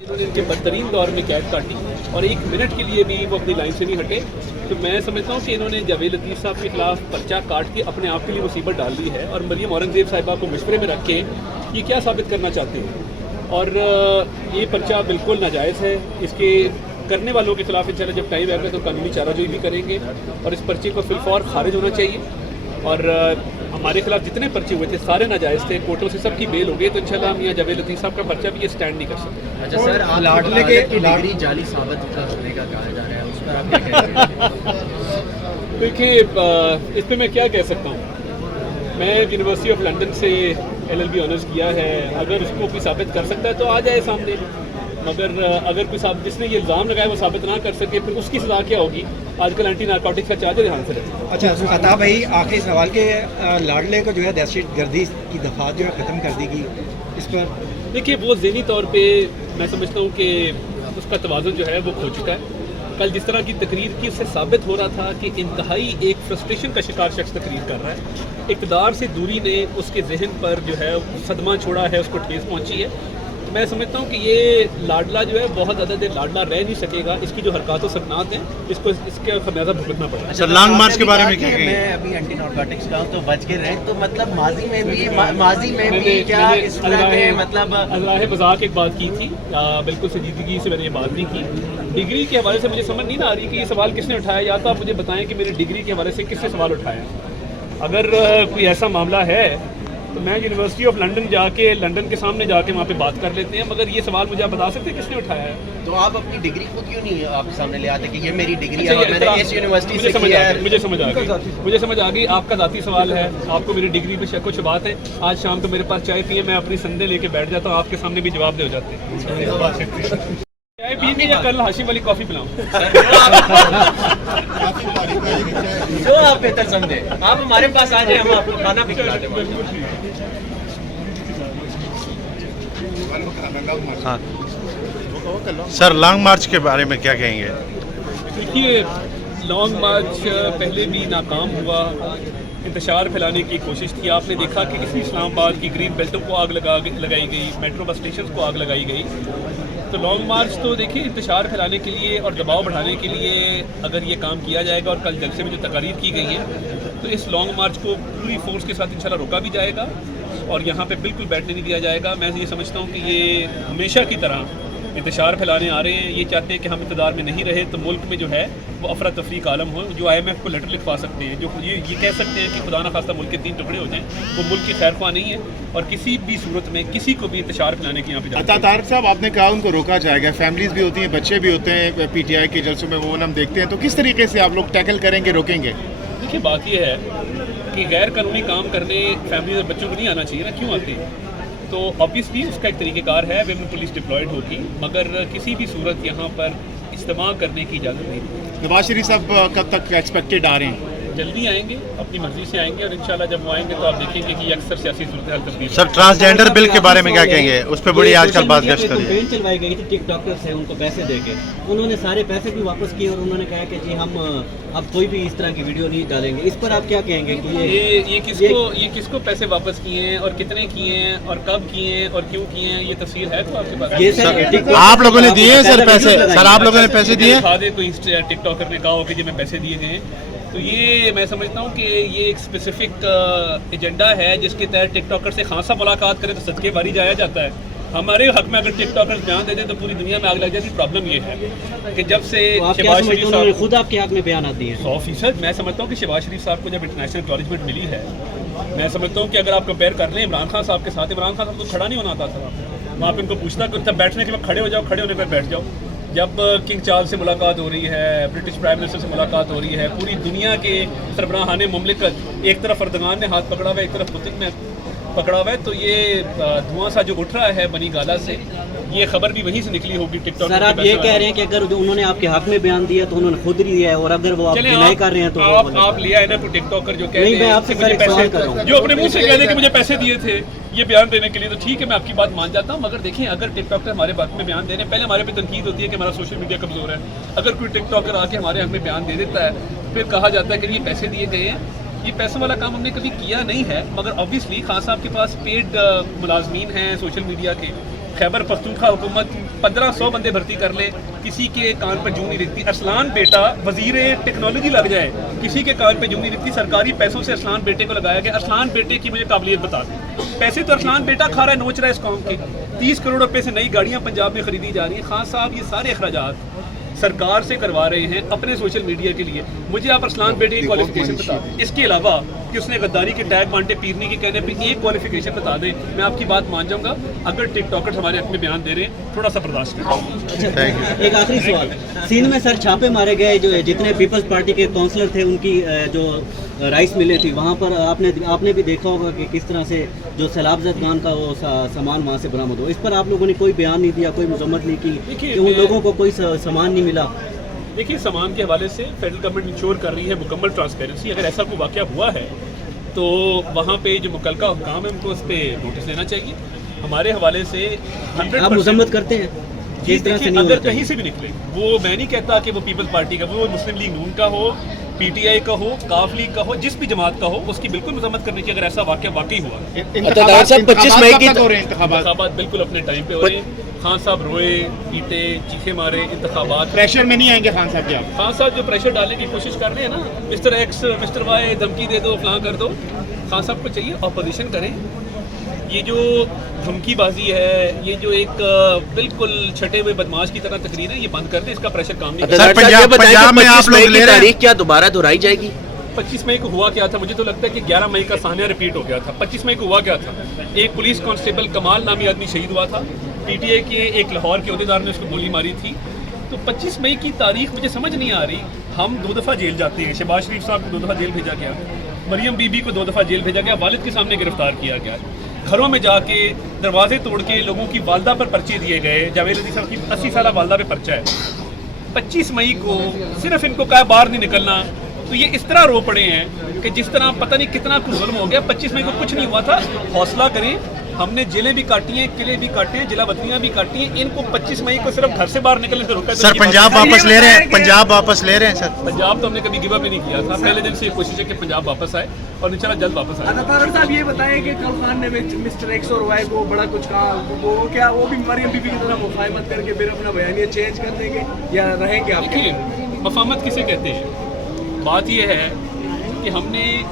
इन्होंने इनके बदतरीन दौर में कैद काटी और एक मिनट के लिए भी वो अपनी लाइन से नहीं हटे। तो मैं समझता हूँ कि इन्होंने जावेद लतीफ़ साहब के खिलाफ पर्चा काट के अपने आप के लिए मुसीबत डाल दी है और मरियम औरंगज़ेब साहिबा को मशवरे में रख के ये क्या साबित करना चाहते हैं। और ये पर्चा बिल्कुल नाजायज़ है। इसके करने वालों के खिलाफ इंशाल्लाह जब टाइम आएगा तो कानूनी चाराजोई भी करेंगे और इस पर्चे को फिलफौर खारिज होना चाहिए। और हमारे खिलाफ जितने पर्चे हुए थे सारे नाजायज़ थे, कोर्टों से सबकी बेल हो गई, तो इंशाल्लाह हम यहाँ जावेद लतीफ़ साहब का पर्चा भी ये स्टैंड नहीं कर सकते। अच्छा सर, आप लाडले के डिग्री जाली साबित करने का कहा जा रहा है, उस पर आप क्या कहेंगे? देखिए, इस पर मैं क्या कह सकता हूँ। मैं यूनिवर्सिटी ऑफ लंदन से LLB ऑनर्स किया है। अगर उसको कोई साबित कर सकता है तो आ जाए सामने, मगर अगर कोई जिसने ये इल्ज़ाम लगाया वो साबित ना कर सके फिर उसकी सज़ा क्या होगी। आजकल एंटी नारकोटिक्स का चार्ज ध्यान से रखें। अच्छा खताब भाई, आखिरी सवाल के लाडले को जो है दहशत गर्दी की दफात जो है ख़त्म कर दी गई, इस पर देखिए वो ज़हनी तौर पे मैं समझता हूँ कि उसका तवाज़ुन जो है वो खो चुका है। कल जिस तरह की तकरीर की उससे साबित हो रहा था कि इंतहाई एक फ्रस्ट्रेशन का शिकार शख्स तकरीर कर रहा है। इक़्तिदार से दूरी ने उसके जहन पर जो है सदमा छोड़ा है, उसको ठेस पहुँची है। मैं समझता हूँ कि ये लाडला जो है बहुत ज़्यादा देर लाडला रह नहीं सकेगा। इसकी जो हरकत व सकनात हैं इसको इसके खमियाजा भुगतना पड़ेगा। अच्छा, लॉन्ग मार्च के बारे में क्या कहेंगे? मैं अभी एंटी नारकोटिक्स का हूँ तो बच के रहे, तो मतलब माजी में भी क्या इस तरह के मतलब अल्लाह मजाक एक बात की थी, बिल्कुल संजीदगी से मैंने ये बात नहीं की। डिग्री के हवाले से मुझे समझ नहीं आ रही कि ये सवाल किसने उठाया, या तो आप मुझे बताएं कि मेरी डिग्री के हवाले से किसने सवाल उठाया। अगर कोई ऐसा मामला है तो मैं यूनिवर्सिटी ऑफ लंदन जाके लंदन के सामने जाके वहाँ पे बात कर लेते हैं, मगर ये सवाल मुझे आप बता सकते हैं किसने उठाया है? तो आप अपनी डिग्री खुद क्यों नहीं आप सामने ले आते कि ये मेरी डिग्री है और मैंने इस यूनिवर्सिटी से किया है? मुझे समझ आ गई आपका ज़ाती सवाल है, आपको मेरी डिग्री पे शक व शुबात है। आज शाम को मेरे पास चाय पिए, मैं अपनी संदे लेके बैठ जाता हूँ, आपके सामने भी जवाब दे हो जाते हैं। चाय पीनी या कल हाशिम वाली कॉफ़ी पिलाऊं? जो आप बेहतर समझे, आप हमारे पास आ जाए, हम आपको खाना भी खिला दें। हाँ सर, लॉन्ग मार्च के बारे में क्या कहेंगे? देखिए, लॉन्ग मार्च पहले भी नाकाम हुआ, इंतशार फैलाने की कोशिश की। आपने देखा कि इसी इस्लामाबाद की ग्रीन बेल्टों को आग लगाई गई, मेट्रो बस स्टेशन को आग लगाई गई। तो लॉन्ग मार्च तो देखिए इंतशार फैलाने के लिए और दबाव बढ़ाने के लिए अगर ये काम किया जाएगा और कल जलसे में जो तकारीर की गई है तो इस लॉन्ग मार्च को पूरी फोर्स के साथ इंशाल्लाह रोका भी जाएगा और यहाँ पे बिल्कुल बैठने नहीं दिया जाएगा। मैं ये समझता हूँ कि ये हमेशा की तरह इंतशार फैलाने आ रहे हैं। ये चाहते हैं कि हम इक़्तिदार में नहीं रहे तो मुल्क में जो है वो अफरा तफरी का आलम हो। जो IMF को लेटर लिखवा सकते हैं, जो ये कह सकते हैं कि खुदा न खास्ता मुल्क के 3 टुकड़े हो जाएं, वो मुल्क की खैर ख्वाह नहीं है और किसी भी सूरत में किसी को भी इंतशार फैलाने की यहाँ पे अता तारक साहब, आपने कहा उनको रोका जाएगा, फैमिलीज भी होती हैं, बच्चे भी होते हैं PTI के जलसों में, वो हम देखते हैं, तो किस तरीके से आप लोग टैकल करेंगे, रोकेंगे? देखिए बात यह है कि गैर कानूनी काम करने फैमिली और बच्चों को नहीं आना चाहिए ना, क्यों आते हैं? तो ऑब्वियसली उसका एक तरीक़ेकार है, विमेन पुलिस डिप्लॉयड होगी, मगर किसी भी सूरत यहाँ पर इस्तेमाल करने की इजाज़त नहीं। नवाज शरीफ साहब कब तक एक्सपेक्टेड आ रहे हैं? जल्दी आएंगे, अपनी मर्जी से आएंगे और इंशाल्लाह जब वो आएंगे तो आप देखेंगे कि अक्सर सियासी सूरत हाल तब्दील। सर, ट्रांसजेंडर बिल के बारे में क्या कहेंगे? उस पर बड़ी आजकल बात गश्त कर रही है। कैंपेन चलवाई गई थी टिकटॉकर्स है उनको पैसे देके, उन्होंने सारे पैसे भी वापस किए और उन्होंने कहा कि जी हम अब कोई भी इस तरह की वीडियो नहीं डालेंगे। इस पर आप क्या कहेंगे कि ये किसको पैसे वापस किए हैं और कितने किए हैं और कब किए हैं और क्यों किए हैं, ये तफसील है तो आपके पास? ये सर आप लोगों ने दिए सर पैसे? सर आप लोगों ने पैसे दिए? दिखा दे कोई टिकटॉकर ने कहा हो कि जी मैं पैसे दिए गए। तो ये मैं समझता हूँ कि ये एक स्पेसिफिक एजेंडा है जिसके तहत टिकटॉकर से खासा मुलाकात करें तो सदके बारी जाया जाता है। हमारे हक में अगर टिकटॉकर्स बयान दे दें तो पूरी दुनिया में आग लग जाती। प्रॉब्लम ये है कि जब से शहबाज शरीफ साहब खुद आपके हक में बयान दिए हैं 100%, मैं समझता हूँ कि शहबाज शरीफ साहब को जब इंटरनेशनल एक्नॉलेजमेंट मिली है, मैं समझता हूँ कि अगर आप कंपेयर कर लें इमरान खान साहब के साथ, इमरान खान साहब तो खड़ा नहीं होना आता था, वहाँ पे उनको पूछता कि बैठने के वक्त खड़े हो जाओ, खड़े होने पर बैठ जाओ। जब किंग चार्ल्स से मुलाकात हो रही है, ब्रिटिश प्राइम मिनिस्टर से मुलाकात हो रही है, पूरी दुनिया के सरबराहान मुमलिकत, एक तरफ अर्दगान ने हाथ पकड़ा हुआ है, एक तरफ पुतिन ने पकड़ा हुआ है, तो ये धुआं सा जो उठ रहा है बनी गाला से, ये खबर भी वहीं से निकली होगी टिकटॉक। सर आप ये कह रहे हैं कि अगर उन्होंने आपके हक में बयान दिया तो उन्होंने खुद लिया है और अगर वो आप डिनाई कर रहे हैं तो आप लिया है ना कोई टिकटॉकर जो कहते हैं आपसे मुझे पैसे, जो अपने मुंह से कह रहे कि मुझे पैसे दिए थे ये बयान देने के लिए, तो ठीक है मैं आपकी बात मान जाता हूँ। मगर देखें, अगर टिकटॉकर हमारे हक में बयान देने, पहले हमारे पे तनकीद होती है कि हमारा सोशल मीडिया कमज़ोर है। अगर कोई टिकटॉकर आके हमारे हक में बयान दे देता है फिर कहा जाता है कि ये पैसे दिए गए हैं। ये पैसों वाला काम हमने कभी किया नहीं है, मगर ऑब्वियसली खान साहब के पास पेड मुलाजमीन हैं सोशल मीडिया के, खैबर पख्तूनख्वा हुकूमत 1500 बंदे भर्ती कर ले, किसी के कान पर जूं नहीं रखती। अरसलान बेटा वजीर टेक्नोलॉजी लग जाए, किसी के कान पे जूं नहीं रखती। सरकारी पैसों से अरसलान बेटे को लगाया गया। अरसलान बेटे की मुझे काबिलियत बता दें। पैसे तो अरसलान बेटा खा रहा है, नोच रहा है इस कौम के। 30 करोड़ रुपए से नई गाड़ियाँ पंजाब में खरीदी जा रही हैं। खान साहब ये सारे अखराजात सरकार से करवा रहे हैं अपने सोशल मीडिया के लिए। मुझे आप अरसलान बेटे की क्वालिफिकेशन बता दें, इसके अलावा कि उसने गद्दारी के टैग बांटे पीरनी के कहने पे एक क्वालिफिकेशन बता दें, मैं आपकी बात मान जाऊंगा। अगर टिकटॉकर्स हमारे हक में बयान दे रहे हैं, थोड़ा सा बर्दाश्त करें। एक आखिरी सवाल, सिंध में सर छापे मारे गए, जो जितने पीपल्स पार्टी के काउंसलर थे उनकी जो राइस मिलें थी, वहाँ पर आपने भी देखा होगा कि किस तरह से जो सैलाब ज़दगान का वो सामान वहाँ से बरामद हो। इस पर आप लोगों ने कोई बयान नहीं दिया, कोई मजम्मत नहीं की कि उन लोगों को कोई सामान नहीं मिला? देखिए, सामान के हवाले से फेडरल गवर्नमेंट इंश्योर कर रही है मुकम्मल ट्रांसपेरेंसी। अगर ऐसा कोई वाक़या हुआ है तो वहाँ पे जो मुकल्लका हुकाम है उनको उस पर नोटिस लेना चाहिए। हमारे हवाले से 100% आप मजम्मत करते हैं कि इस तरह से नहीं अगर होना कहीं से भी निकले, वो मैं नहीं कहता कि वो पीपल्स पार्टी का, वो मुस्लिम लीग नून का हो, पीटीआई का हो, काफ लीग का हो, जिस भी जमात का हो, उसकी बिल्कुल मजम्मत करने की अगर ऐसा वाक़या वाकई हुआ। इंतखाबात बिल्कुल अपने टाइम पे हो रहे हैं। खान साहब रोए, पीटे, चीखे मारे, इंतखाबात प्रेशर में नहीं आएंगे खान साहब जी आप? खान साहब जो प्रेशर डालने की कोशिश कर रहे हैं ना, मिस्टर एक्स मिस्टर वाई धमकी दे दो, फलां कर दो। खान साहब को चाहिए अपोजिशन करें। ये जो धमकीबाजी है, ये जो एक बिल्कुल छटे हुए बदमाश की तरह तकरीर है, ये बंद कर दें। इसका प्रेशर काम नहीं करता। सर पंजाब में आप लोग ले रहे हैं, क्या दोबारा दोहराई जाएगी? 25 मई को हुआ क्या था? मुझे तो लगता है कि 11 मई का सान्या रिपीट हो गया था। 25 मई को हुआ क्या था? एक पुलिस कांस्टेबल कमाल नामी आदमी शहीद हुआ था। पीटीआई के एक लाहौर के अहदेदार ने उसको गोली मारी थी। तो 25 मई की तारीख मुझे समझ नहीं आ रही। हम 2 दफ़ा जेल जाते हैं। शहबाज शरीफ साहब को 2 दफ़ा जेल भेजा गया, मरियम बीबी को 2 दफ़ा जेल भेजा गया, वालिद के सामने गिरफ्तार किया गया, घरों में जाके दरवाजे तोड़ के लोगों की वालदा पर पर्चे दिए गए। जावेद अली साहब की 80 साल वालदा पे पर्चा है। 25 मई को सिर्फ इनको कहा बाहर नहीं निकलना, तो ये इस तरह रो पड़े हैं कि जिस तरह पता नहीं कितना कुछ जुल्म हो गया। 25 मई को कुछ नहीं हुआ था। हौसला करें, हमने जेलें भी काटी हैं, किले भी काटे हैं, जिला बत्तियाँ भी काटी हैं। इनको 25 मई को सिर्फ घर से बाहर निकलने से रोका। सर पंजाब वापस ले रहे हैं, पंजाब वापस ले रहे हैं सर? पंजाब तो हमने कभी गिव अप नहीं किया था। पहले दिन से ये कोशिश है कि पंजाब वापस आए और इंशाल्लाह जल्द वापस आए। अदाकार साहब ये बताएं कि कल खान ने मिस्टर एक्स और वाई को बड़ा कुछ कहा, वो भी मरियम बीबी की तरह मुफाहमत करके फिर अपना बयानिया चेंज कर देंगे या रहेंगे आप? देखिए, मफाहमत किसे कहते हैं? बात यह है कि हमने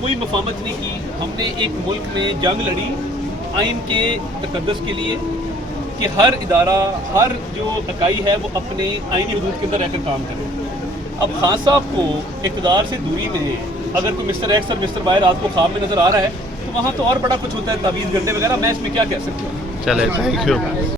कोई मफाहमत नहीं की। हमने एक मुल्क में जंग लड़ी आइन के तकद्दुस के लिए कि हर इदारा, हर जो इकाई है वो अपने आइनी हदूद के अंदर रहकर काम करे। अब खान साहब को इक़्तिदार से दूरी में अगर कोई मिस्टर एक्स और मिस्टर वाई रात को ख्वाब में नज़र आ रहा है तो वहाँ तो और बड़ा कुछ होता है, तावीज़ गंडे वगैरह। मैं इसमें क्या कह सकता हूँ? चले, थैंक यू।